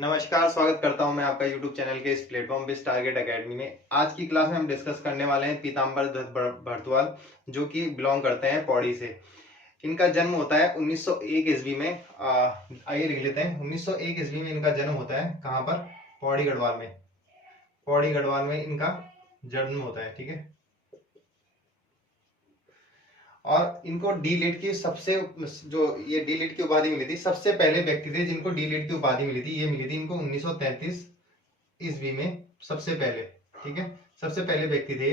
नमस्कार, स्वागत करता हूं मैं आपका YouTube चैनल के इस प्लेटफॉर्म पे टारगेट एकेडमी में। आज की क्लास में हम डिस्कस करने वाले हैं पीताम्बर दत्त भरद्वाज, जो कि बिलोंग करते हैं पौड़ी से। इनका जन्म होता है 1901 ईस्वी में। आइए लिख लेते हैं। 1901 ईस्वी में इनका जन्म होता है। कहाँ पर? पौड़ी गढ़वाल में। पौड़ी गढ़वाल में इनका जन्म होता है। ठीक है। और इनको डी लिट की सबसे जो ये डी लिट की उपाधि मिली थी, सबसे पहले व्यक्ति थे जिनको डी लिट की उपाधि मिली थी। ये मिली थी इनको 1933 ईस्वी में, सबसे पहले। ठीक है, सबसे पहले व्यक्ति थे,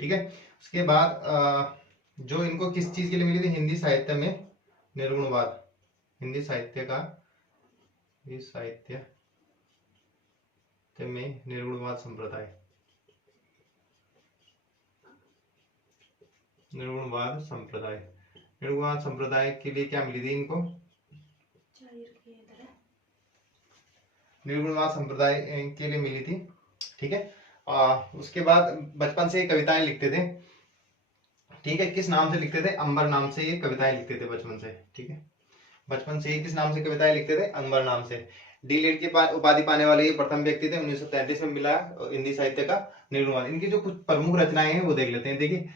ठीक है। उसके बाद जो इनको किस चीज के लिए मिली थी? हिंदी साहित्य में निर्गुणवाद। हिंदी साहित्य का में निर्गुणवाद संप्रदाय, निर्गुणवाद संप्रदाय के लिए क्या मिली थी इनको? निर्गुणवाद संप्रदाय के लिए मिली थी। ठीक है। उसके बाद बचपन से कविताएं लिखते थे। ठीक है। किस नाम से लिखते थे? अंबर नाम से ये कविताएं लिखते थे बचपन से। ठीक है, बचपन से ये किस नाम से कविताएं लिखते थे? अंबर नाम से। डी लिट की उपाधि पाने वाले ये प्रथम व्यक्ति थे। 1933 में मिला हिंदी साहित्य का निर्गुणवाद। इनकी जो कुछ प्रमुख रचनाएं हैं वो देख लेते हैं। देखिए,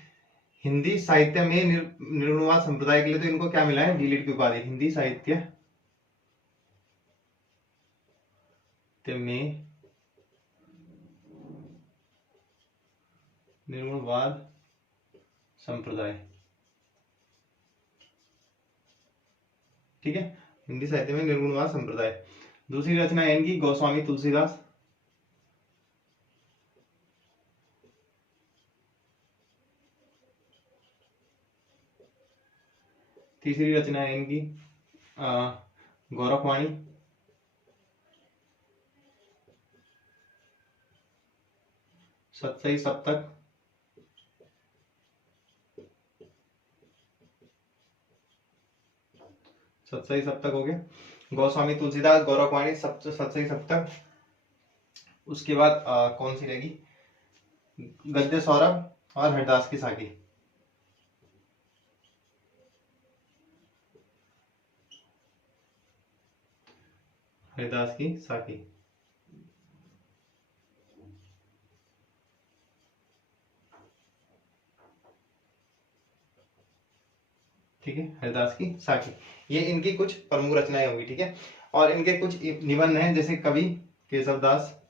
हिंदी साहित्य में निर्गुणवाद संप्रदाय के लिए तो इनको क्या मिला है? डी लिट की उपाधि। हिंदी साहित्य में निर्गुणवाद संप्रदाय। ठीक है, हिंदी साहित्य में निर्गुणवाद संप्रदाय। दूसरी रचना है इनकी गोस्वामी तुलसीदास। तीसरी रचना है इनकी गौरखवाणी। सतसई सप्तक। सतसई सप्तक हो गया। गोस्वामी तुलसीदास, गौरखवाणी, सतसई सप्तक। उसके बाद कौन सी रहेगी? गद्य सौरभ और हरिदास की साखी। हरिदास की साखी। ठीक है, हरिदास की साखी। ये इनकी कुछ प्रमुख रचनाएं होंगी। ठीक है, और इनके कुछ निबंध हैं, जैसे कवि केशवदास,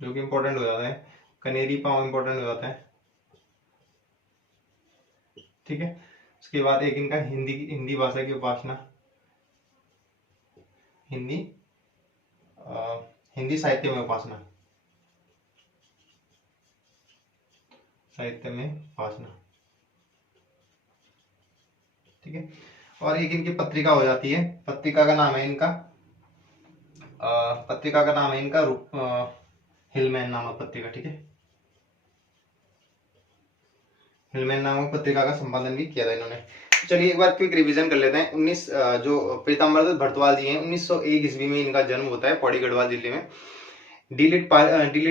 जो कि इंपॉर्टेंट हो जाता है। कनेरी पांव इंपॉर्टेंट हो जाता है। ठीक है। उसके बाद एक इनका हिंदी भाषा की उपासना। हिंदी साहित्य में उपासना। ठीक है। और एक इनकी पत्रिका हो जाती है। पत्रिका का नाम है इनका हिलमैन नामक पत्रिका। ठीक है, हिलमैन नामक पत्रिका का संपादन भी किया था इन्होंने। चलिए एक बार क्विक रिवीजन कर लेते हैं। जो पीताम्बर दत्त भरद्वाज जी हैं, 1901 ईस्वी में इनका जन्म होता है पौड़ी गढ़वाल जिले में। डी लिट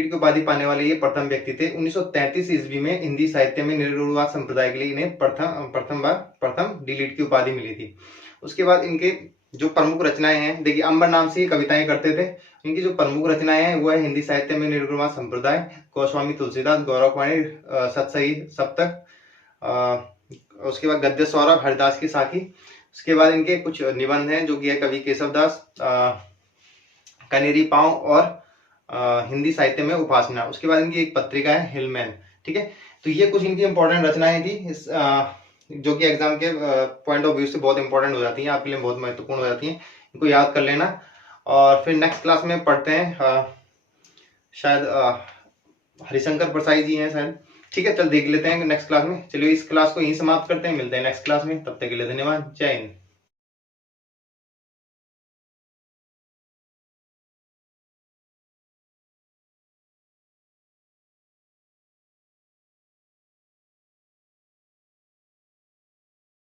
की उपाधि पाने वाले ये प्रथम व्यक्ति थे। 1933 ईस्वी में हिंदी साहित्य में निर्गुणवाद संप्रदाय के लिए इन्हें प्रथम डी लिट की उपाधि मिली थी। उसके बाद इनके जो प्रमुख रचनाएं हैं, देखिए अंबर नाम से कविताएं करते थे। इनकी जो प्रमुख रचनाएं हैं वो है हिंदी साहित्य में निर्गुणवाद संप्रदाय, गोस्वामी तुलसीदास, गौरखवाणी, सतसई सप्तक, उसके बाद गद्य सौरभ, हरिदास की साखी। उसके बाद इनके कुछ निबंध हैं, जो कि है कवि केशवदास, कनेरी पांव और हिंदी साहित्य में उपासना। उसके बाद इनकी एक पत्रिका है हिलमैन। ठीक है, तो ये कुछ इनकी इंपॉर्टेंट रचनाएं थी, जो कि एग्जाम के पॉइंट ऑफ व्यू से बहुत इंपॉर्टेंट हो जाती हैं, आपके लिए बहुत महत्वपूर्ण हो जाती हैं। इनको याद कर लेना। और फिर नेक्स्ट क्लास में पढ़ते हैं, शायद हरिशंकर प्रसाई जी हैं शायद। ठीक है, चल देख लेते हैं नेक्स्ट क्लास में। चलिए इस क्लास को यहीं समाप्त करते हैं, मिलते हैं नेक्स्ट क्लास में। तब तक के लिए धन्यवाद। जय हिंद।